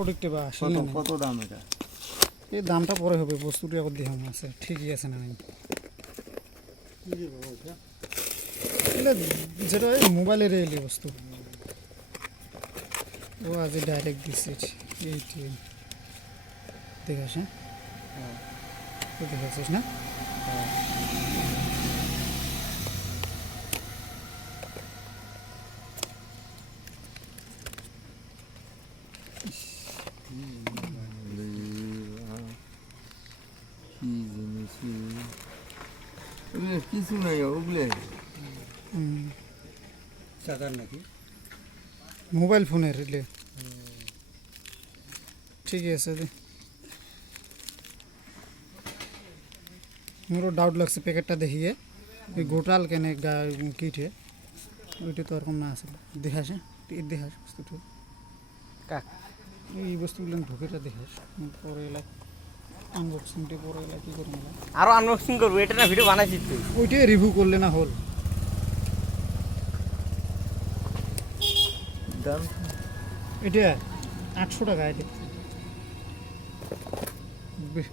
প্রোডাক্টে বা আসে কত না কত দাম এটা? এই দামটা পরে হবে, বস্তুটা আবার দিয়ে আছে ঠিকই আছে না নাই এটা যেটা এই মোবাইলের এলি বস্তু ও আজ ডাইরেক্ট দিচ্ছে এইটি দেখাস হ্যাঁ তো দেখাচ্ছিস না কিছু নাই ওগুলো চার্জার নাকি মোবাইল ফোনের এলে ঠিকই আছে যে মোরও ডাউট লাগছে প্যাকেটটা দেখিয়ে ওই গোটাল কেনে কিটে ওইটা তো ওরকম না আসলে দেখাস দেখাস বস্তুটা কাক এই বস্তুগুলো ঢুকেটা দেখাস পরে এলাক আনবক্সিংটা পরে এলাক কী করে এলাক আরো আনবক্সিং করবো, এটা না ভিডিও বানাইছিস তুই? ওইটাই রিভিউ করলে না হল দাম এটা 800 টাকা এটা বেশ